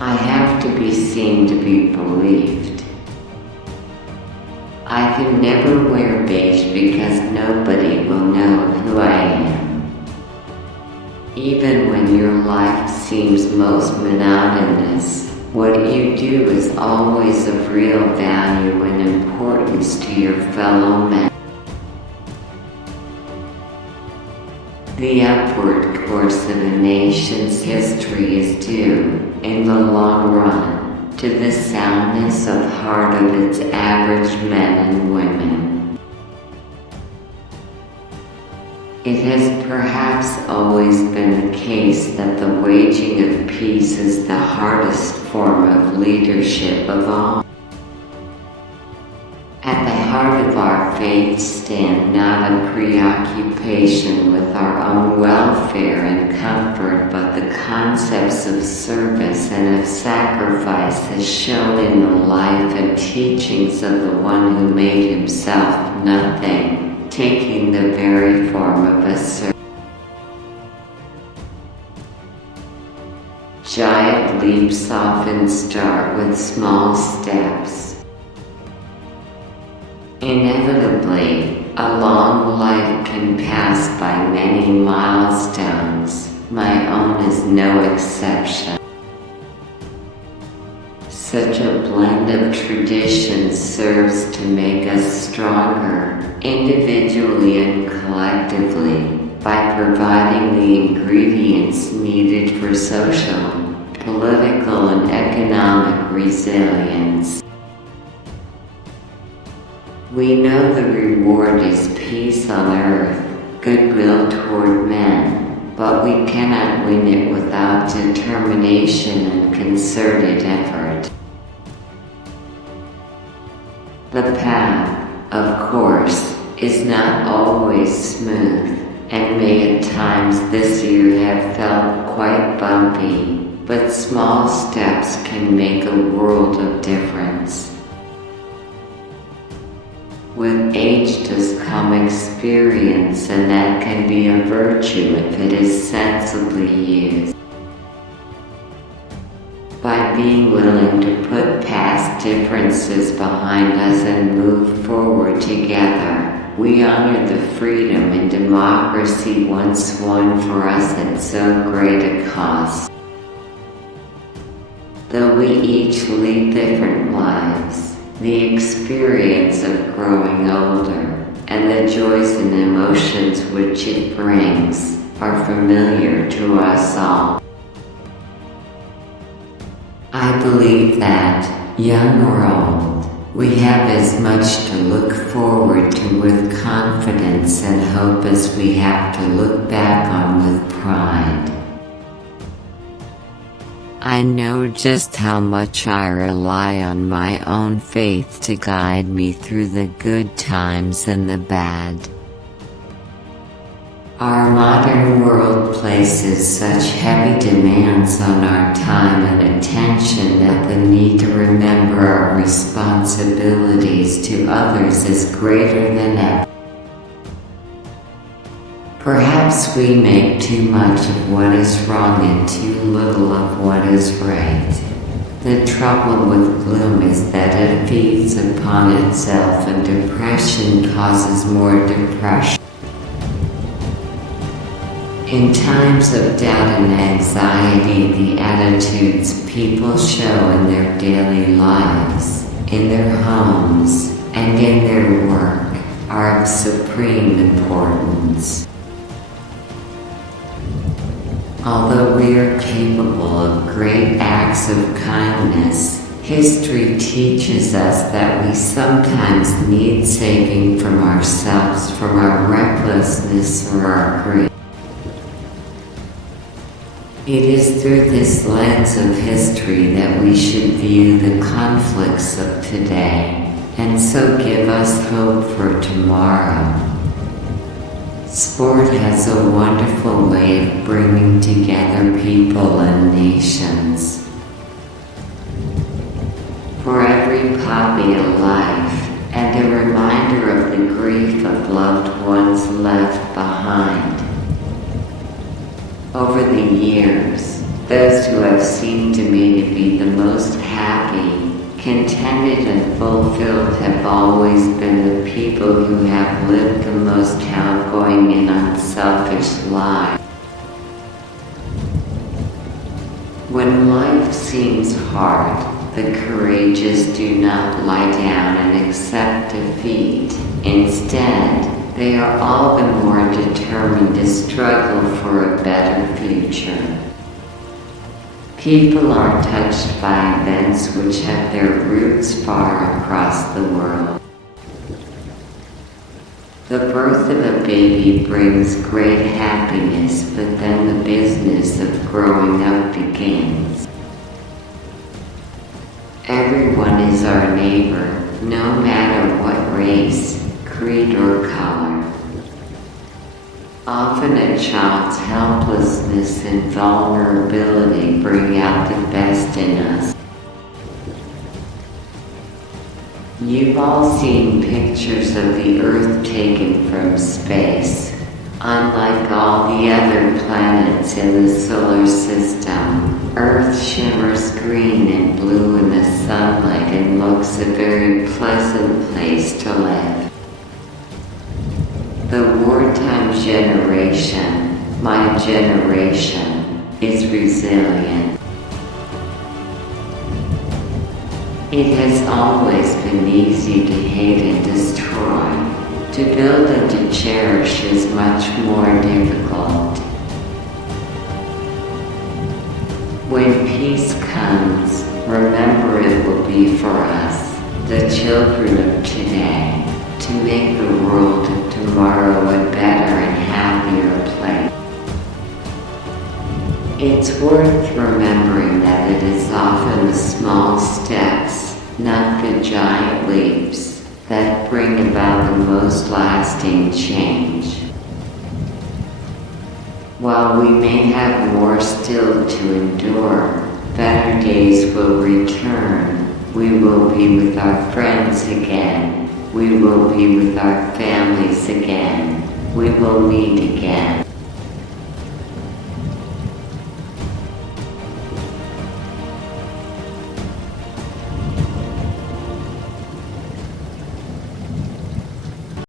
I have to be seen to be believed. I can never wear beige because nobody will know who I am. Even when your life seems most monotonous, what you do is always of real value and importance to your fellow men. The upward course of a nation's history is due, in the long run, to the soundness of heart of its average men and women. It has perhaps always been the case that the waging of peace is the hardest form of leadership of all. At the heart of our faith stand not a preoccupation with our own welfare and comfort, but the concepts of service and of sacrifice as shown in the life and teachings of the one who made himself nothing, taking the very form of a servant. Giant leaps often start with small steps. Inevitably, a long life can pass by many milestones. My own is no exception. Such a blend of traditions serves to make us stronger, individually and collectively, by providing the ingredients needed for social, political, and economic resilience. We know the reward is peace on earth, goodwill toward men, but we cannot win it without determination and concerted effort. The path, of course, is not always smooth, and may at times this year have felt quite bumpy, but small steps can make a world of difference. With age does come experience, and that can be a virtue if it is sensibly used. By being willing to put past differences behind us and move forward together, we honor the freedom and democracy once won for us at so great a cost. Though we each lead different lives, the experience of growing older, and the joys and emotions which it brings, are familiar to us all. I believe that, young or old, we have as much to look forward to with confidence and hope as we have to look back on with pride. I know just how much I rely on my own faith to guide me through the good times and the bad. Our modern world places such heavy demands on our time and attention that the need to remember our responsibilities to others is greater than ever. Perhaps we make too much of what is wrong and too little of what is right. The trouble with gloom is that it feeds upon itself, and depression causes more depression. In times of doubt and anxiety, the attitudes people show in their daily lives, in their homes, and in their work, are of supreme importance. Although we are capable of great acts of kindness, history teaches us that we sometimes need saving from ourselves, from our recklessness or our greed. It is through this lens of history that we should view the conflicts of today, and so give us hope for tomorrow. Sport has a wonderful way of bringing together people and nations. For every puppy a life, and a reminder of the grief of loved ones left behind. Over the years, Those who have seemed to me to be the most happy, contented and fulfilled have always been the people who have lived the most outgoing and unselfish lives. When life seems hard, the courageous do not lie down and accept defeat. Instead, they are all the more determined to struggle for a better future. People are touched by events which have their roots far across the world. The birth of a baby brings great happiness, but then the business of growing up begins. Everyone is our neighbor, no matter what race, creed, or color. Often a child's helplessness and vulnerability bring out the best in us. You've all seen pictures of the Earth taken from space. Unlike all the other planets in the solar system, Earth shimmers green and blue in the sunlight and looks a very pleasant place to live. The wartime generation, my generation, is resilient. It has always been easy to hate and destroy. To build and to cherish is much more difficult. When peace comes, remember it will be for us, the children of today, to make the world of tomorrow a better and happier place. It's worth remembering that it is often the small steps, not the giant leaps, that bring about the most lasting change. While we may have more still to endure, better days will return. We will be with our friends again. We will be with our families again. We will meet again.